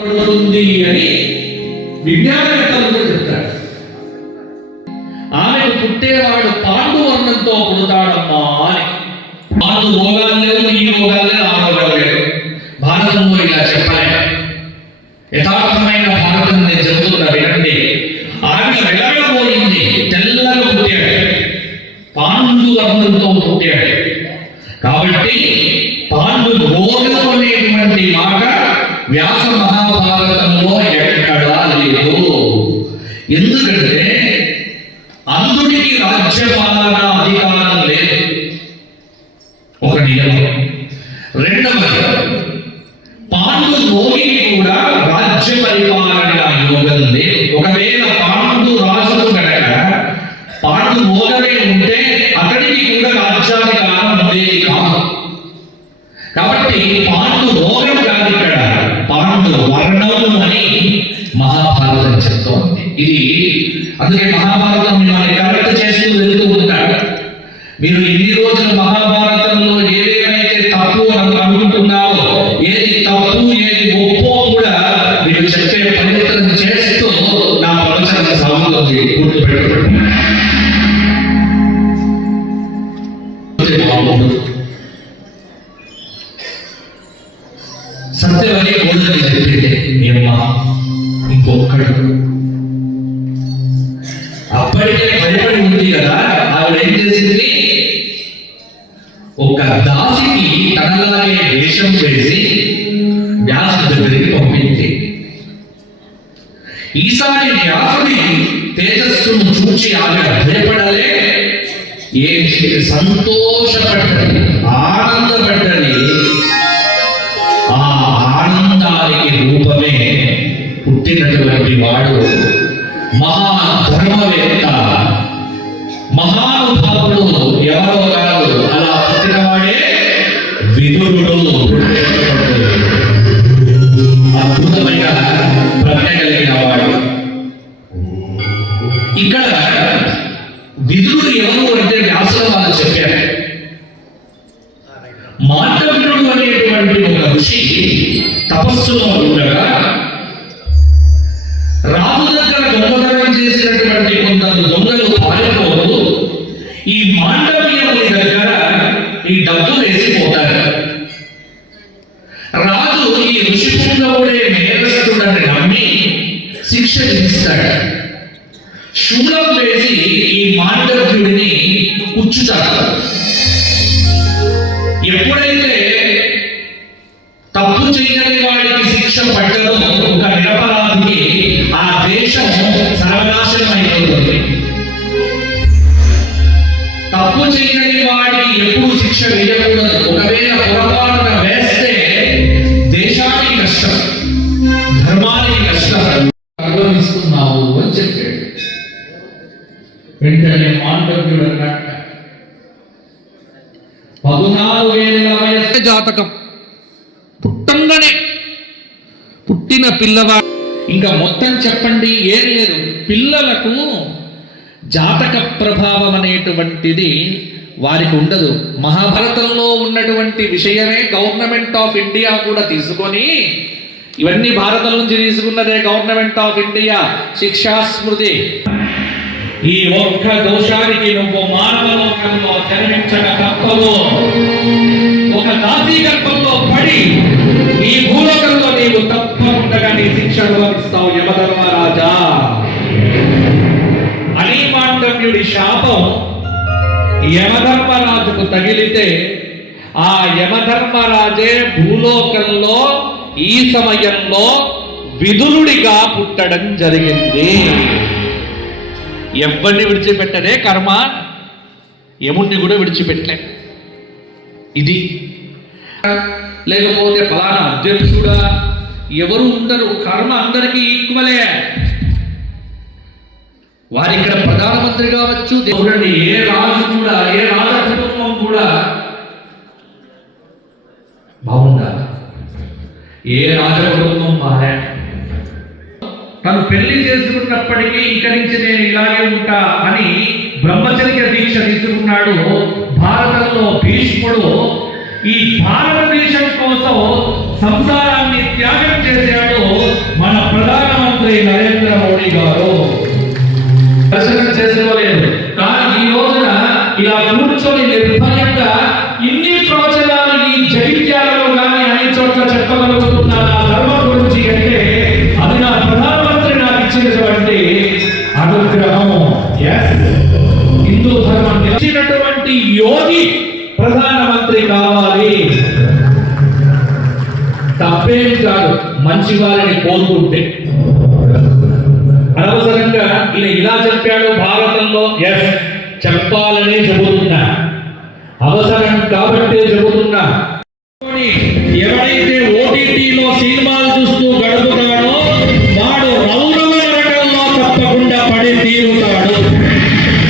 అని విజ్ఞానవేత్తలు చెప్తారు. ఆమెకు పుట్టేవాడు పాండు వర్ణంతో పుడతాడమ్మా అని. పాండు రోగాలు లేవు, ఈ రోగాలు లేవు, ఆ రోగాలు లేవు. భారతంలో ఇలా చెప్పలేదు. యథార్థమైన భారతం నేను చెబుతున్నా వినండి. ఆమె వెలగబోయింది, తెల్లగా పుట్టాడు, పాండు వర్ణంతో పుట్టాడు. కాబట్టి పాండు రోగం అనేటువంటి మాట వ్యాస మహాభారతంలో ఎక్కడా లేదు. ఎందుకంటే అంధుడికి రాజ్యపాలన అధికారం లేదు, ఒక నియమం. రెండవది, పాండు రోగికి కూడా రాజ్య పరిపాలన యోగం లేదు. ఒకవేళ పాండు రాజుకు కనుక పాండు రోగమే ఉంటే అతడికి కూడా రాజ్యాధికారం ఉండేది కాదు. కాబట్టి పాండు రోగం కాదు, ఇక్కడ పాండు వర్ణము అని మహాభారతం చెప్తోంది. ఇది అందుకే మహాభారతం మిమ్మల్ని కరెక్ట్ చేస్తూ వెళ్తూ ఉంటాడు. మీరు ఇన్ని రోజులు మహాభారతంలో ఏదేమైతే తప్పు అని అనుకుంటున్నారో, ఏది తప్పు ఏది ఒప్పో కూడా మీరు చెప్పే ప్రయత్నం చేస్తూ నా ప్రవచనం సాగుతుంది. గుర్తుపెట్టుకోండి. సత్యవతి కోరికలు చెప్పింది ఏమ్మా, ఇంకొక్కడు అప్పటికే భయపడి ఉంది కదా. ఆవిడ ఏం చేసింది, ఒక దాసికి తనలాగే వేషం వేసి వ్యాసుడి దగ్గరికి పంపింది. ఈసారి వ్యాసుడి తేజస్సును చూచి ఆవిడ భయపడాలే, ఏం సంతోషపడ్డది, ఆనందపడ్డది. ఆ ఆనందానికి రూపమే పుట్టినటువంటి వాడు మహాధర్మవేత్త, మహానుభావుడు, ఎవరో కాదు, అలా పుట్టినవాడే విదురుడు. అద్భుతమైన ప్రజ్ఞ కలిగిన వాడు. ఇక్కడ విదురుడు ఎవరు అంటే వ్యాసుల వాళ్ళు చెప్పారు. మాండవ్యుడు అనేటువంటి ఒక ఋషి తపస్సులో ఉండగా రాజు దగ్గర దొంగతనం చేసినటువంటి కొందరు దొంగలు పారిపోరు, ఈ మాండవ్యుని దగ్గర ఈ డబ్బు వేసిపోతారు. రాజు ఈ ఋషి పుంగవుడే నేరస్తుడని నమ్మి శిక్ష విధిస్తాడు. శూలం వేసి ఈ మాండవ్యుడిని పుచ్చుతాడు. ఎప్పుడైతే తప్పు చేయని వాడికి శిక్ష పడ్డదో, ఒక నిరపరాధికి, ఆ దేశం సర్వనాశనం అయిపోతుంది. తప్పు చేయని వాడికి ఎప్పుడు శిక్ష వేయకూడదు. ఒకవేళ పొరపాటున వేస్తే దేశానికి కష్టం, ధర్మానికి కష్టం. అనుభవిస్తున్నావు అని చెప్పాడు. వెంటనే మాండవ్యుడు అన్నట్టు 14 ఏళ్ల వయస్సు జాతకం. పుట్టంగానే పుట్టిన పిల్లవాడు ఇంకా మొత్తం చెప్పండి ఏం లేదు. పిల్లలకు జాతక ప్రభావం అనేటువంటిది వారికి ఉండదు. మహాభారతంలో ఉన్నటువంటి విషయమే గవర్నమెంట్ ఆఫ్ ఇండియా కూడా తీసుకొని, ఇవన్నీ భారతం నుంచి తీసుకున్నదే గవర్నమెంట్ ఆఫ్ ఇండియా శిక్షా స్మృతి. ఈ ఒక్క దోషానికి నువ్వు మానవ లోకంలో జన్మించక తప్పదు. ఒక దాసీ గర్భంలో పడి ఈ భూలోకంలో నీవు తప్పకుండా నీ శిక్ష అనుభవిస్తావు యమధర్మరాజా అని. మాండవ్యుడి శాపం యమధర్మరాజుకు తగిలితే ఆ యమధర్మరాజే భూలోకంలో ఈ సమయంలో విదురుడిగా పుట్టడం జరిగింది. ఎవరిని విడిచిపెట్టరే కర్మ, యముణ్ణి కూడా విడిచిపెట్టలే. ఇది లేకపోతే ఫలానా అధ్యక్షుడా ఎవరు ఉండరు, కర్మ అందరికీ ఈక్వలే. వారి ఇక్కడ ప్రధానమంత్రి కావచ్చు, చూడండి, ఏ రాజు కూడా, ఏ రాజ కుటుంబం కూడా బాగుందా? ఏ రాజ కుటుంబం బాగా? తను పెళ్లి చేసుకున్నప్పటికీ ఇక నుంచి నేను ఇలాగే ఉంటా అని బ్రహ్మచర్య దీక్ష తీసుకున్నాడు. భారతంలో భీష్ముడు ఈ భారతదేశం కోసం సంసారాన్ని త్యాగం చేశాడు మన ప్రధానమంత్రి నరేంద్ర మోడీ గారు. దర్శనం చేసుకోలేదు, కానీ ఈ రోజున ఇలా కూర్చొని నిర్భయంగా ఇన్ని ప్రవచనాలు ఈ జగిత్యాలలో కానీ అన్ని చోట్ల చెప్పగలుగుతున్నా నా ధర్మం గురించి అంటే అది నా ప్రధానమంత్రి నాకు ఇచ్చినటువంటి అనుగ్రహం. హిందూ ధర్మం ఇచ్చినటువంటి యోగి ప్రధానమంత్రి కావాలి. తప్పేం కాదు మంచి వారిని కోరుకుంటే. అనవసరంగా ఈయన ఇలా చెప్పాడు భారతంలో, చెప్పాలనే చెబుతున్నా, అవసరం కాబట్టే చెబుతున్నా.